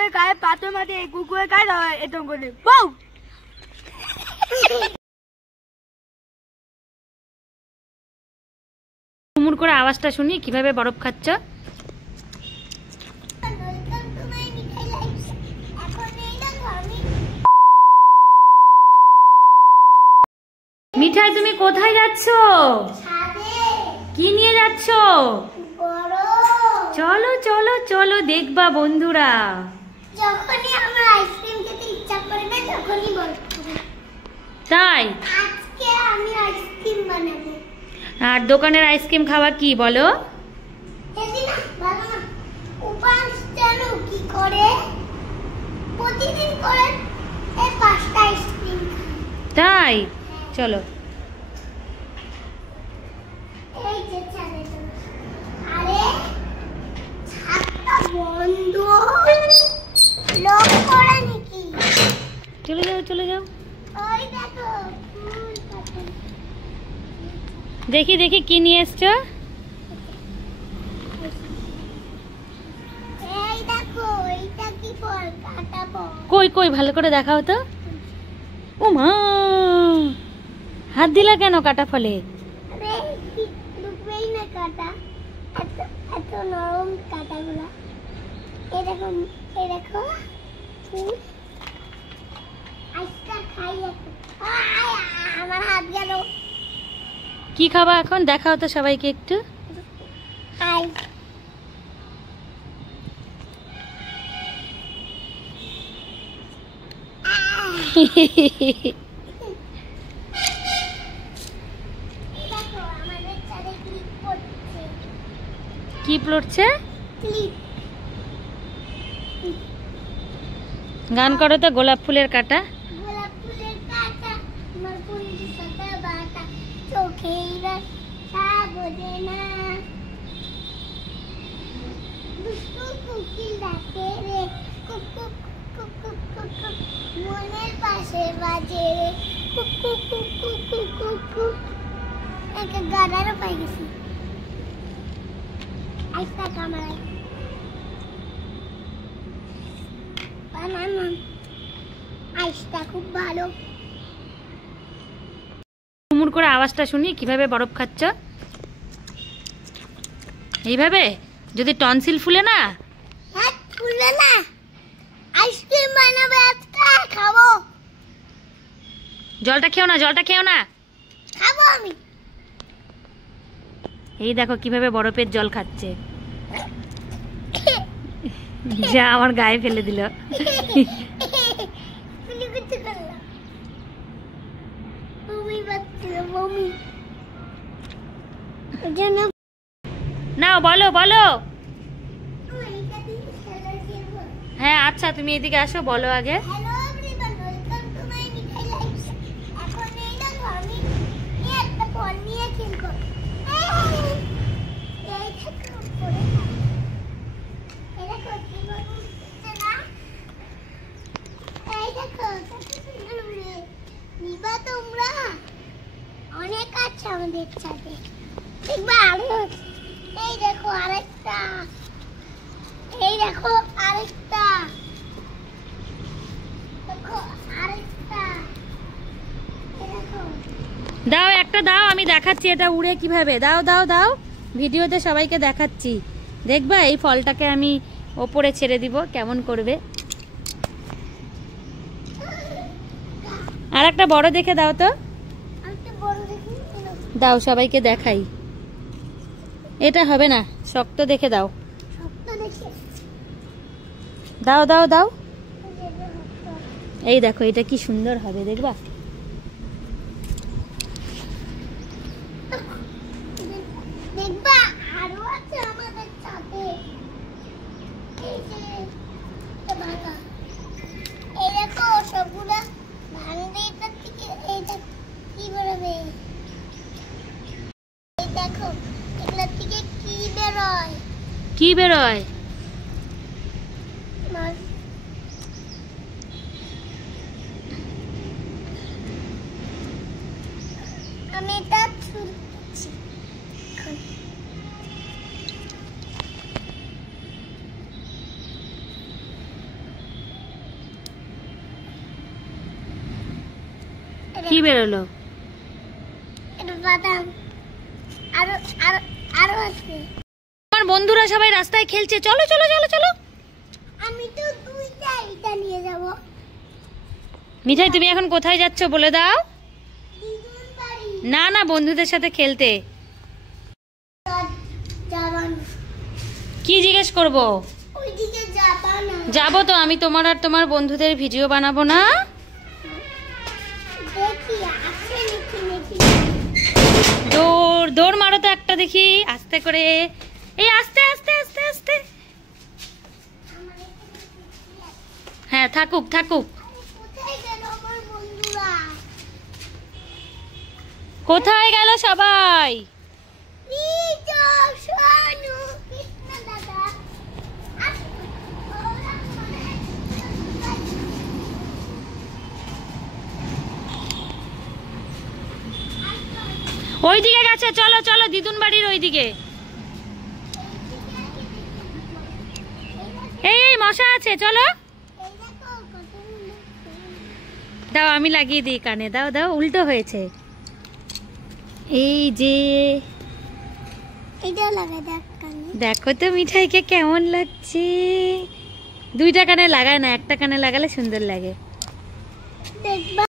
কুকুরের গায়ে পাথর মাটি, এই কুকুরের গায়ে এরকম করে বউ। মুড় করে আওয়াজটা শুনি কিভাবে বরফ খাচ্ছ। মিঠাই তুমি কোথায় যাচ্ছ? কি নিয়ে যাচ্ছ? চলো চলো চলো, দেখবা বন্ধুরা। যখনই আমার আইসক্রিম খেতে ইচ্ছা করবে তখনই বরফ খাবো। তাই আজকে আমি আইসক্রিম বানাবো। আর দোকানের আইসক্রিম খাওয়া কি বলো? হেদি না ভালো না। উপাস জানো কি করে? প্রতিদিন করে এই 5টা আইসক্রিম খাই। তাই চলো। এই যে ছাদে তো। আরে ছাদটা বন্ধ। লক করা নাকি? চলে যাও চলে যাও। ওই দেখো ফুল পাতা। দেখি দেখি কি নিয়ে এসছো। এই দেখো এইটা কি ফল? কাটা ফল। কই কই ভালো করে দেখাও তো। ও মা, হাত দিলা কেন কাটা ফলে? আরে ঢুকবেই না কাটা। এত নরম কাটাগুলা। এই দেখো ফুল। আইসটা খাই দেখো। আমার হাত গেল। কি খাবা এখন দেখাও তো সবাইকে একটু। আইস। দেখো আমাদের চারে ক্লিপ পড়ছে। কি পড়ছে? ক্লিপ। গান করো তো, গোলাপ ফুলের কাটা। গোলাপ ফুলের কাটা আমার কুঞ্জি সাদা বাটা চোখেই রাস্তা বোঝে না দুষ্টু কুকিল ডাকে রে cook cook cook cook cook cook মনের পাশে বাজে রে cook cook cook cook cook cook cook একটা গাড়ারও পাই গেছি আইসা কামাই বানানো আইসটা খুব ভালো। মুড় করে আওয়াজটা শুনি কিভাবে বরফ খাচ্ছ। এইভাবে যদি টনসিল ফুলে না। হ্যাঁ ফুলে না। আইসক্রিম বানাবো আজকে খাবো। জলটা খেও না, জলটা খেও না। খাবো আমি। এই দেখো কিভাবে বরফের জল খাচ্ছে। যা আমার গায়ে ফেলে দিল। নাও বলো বলো। হ্যাঁ আচ্ছা তুমি এদিকে আসো, বলো আগে। অনেক আছে আমাদের সাথে দেখবা আরো। এই দেখো আরেকটা। এই দেখো আরেকটা। দেখো আরেকটা। দাও একটা দাও, আমি দেখাচ্ছি এটা উড়ে কিভাবে। দাও দাও দাও, ভিডিওতে সবাইকে দেখাচ্ছি। দেখবা এই ফলটাকে আমি ওপরে ছেড়ে দিব, কেমন করবে। আর একটা বড় দেখে দাও তো। দাও সবাইকে দেখাই। এটা হবে না, শক্ত দেখে দাও। দাও দাও দাও। এই দেখো এটা কি সুন্দর হবে, দেখবা। দেখবা আরো আছে আমাদের সাথে। এই যে ভাঙা। এই দেখো সবগুলা ভাঙবে এটা থেকে। এইটা কি বেরোবে? এই দেখো এগুলা থেকে কি বেরোয়? কি বেরোয়? আমি এটা ছুঁড়ছি। কি বেরোলো? এটা বাদাম। আরো আরো আরো আছে। আমার বন্ধুরা সবাই রাস্তায় খেলছে, চলো চলো চলো চলো। আমি তো দুইটা এটা নিয়ে যাব। মিঠাই তুমি এখন কোথায় যাচ্ছ বলে দাও? দিদুন বাড়ি না না, বন্ধুদের সাথে খেলতে। যাবান। কি জিজ্ঞেস করব? ওইদিকে যাবা না। যাবো তো, আমি তোমার আর তোমার বন্ধুদের ভিডিও বানাবো না? দেখি আছে নাকি। দৌড় দৌড় মারো তো একটা দেখি, আস্তে করে। এই আস্তে আস্তে আস্তে আস্তে। হ্যাঁ থাকুক থাকুক। কোথায় গেল আমার বন্ধুরা? কোথায় গেল সবাই? নিচো সোনু কৃষ্ণ দাদা। ওইদিকে গেছে, চলো চলো দিদুন বাড়ির ওইদিকে। এই মশা আছে, চলো। দাও আমি লাগিয়ে দিই কানে, দাও দাও, উল্টো হয়েছে। এই যে এটা লাগাই দেখ কানে। দেখো তো মিঠাইকে কেমন লাগছে। দুইটা কানে লাগায় না, একটা কানে লাগালে সুন্দর লাগে। দেখবা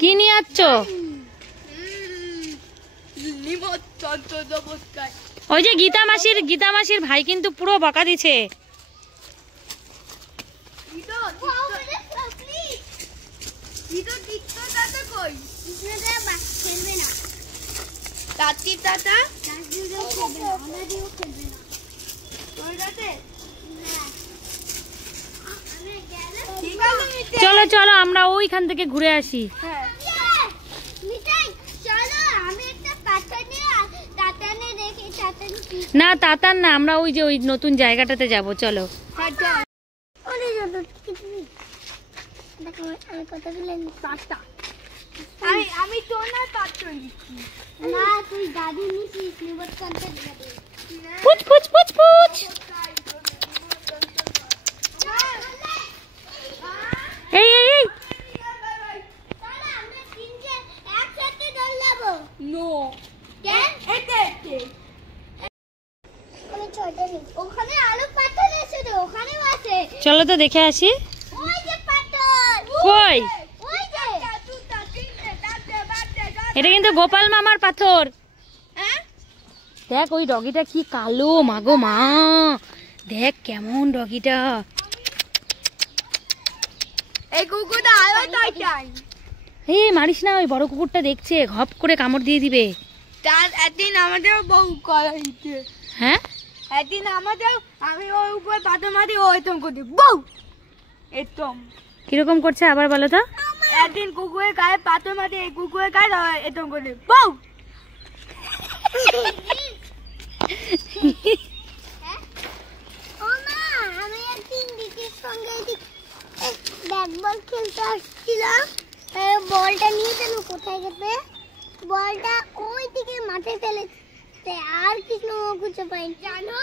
কি নিয়ে যাচ্ছ? ওই যে গীতা মাসির ভাই কিন্তু পুরো বকা দিছে। চলো চলো আমরা ওইখান থেকে ঘুরে আসি। না তাতার না, আমরা ওই যে ওই নতুন জায়গাটাতে যাব, চলো। আমি তোর না পাত্র নিচ্ছি। না তুই গাড়ি নিছিস নিবন্ধন পুচ পুচ পুচ পুচ। এই এই এই ওখানে আলু পাথর এসে তো ওখানেও আছে। চলো তো দেখে আসি। ওই যে পাথর কই? ওই যে এটা কিন্তু গোপাল মামার পাথর। দেখ ওই ডগিটা কি কালো, মাগো মা, দেখ কেমন ডগিটা। এই কুকুরটা আলো তাই। এই মারিস না, ওই বড় কুকুরটা দেখছে, ঘপ করে কামড় দিয়ে দিবে। তার একদিন আমাদের বউ করাইছে। হ্যাঁ একদিন আমাদের, আমি ওর উপর পাথর মারি, ও এতম করতে বউ এতম। কিরকম করছে আবার বলো তো? একদিন কুকুরের গায়ে পাথর মারি, এই কুকুরের গায়ে এতম করতে বউ। ও মা, আমি একদিন দিদির সঙ্গে ব্যাট বল খেলতে আসছিলাম। বলটা নিয়ে গেল কোথায় গেছে, বলটা ওই দিকে মাঠে ফেলেছে আর কিছু খুঁজে পাইনি জানো।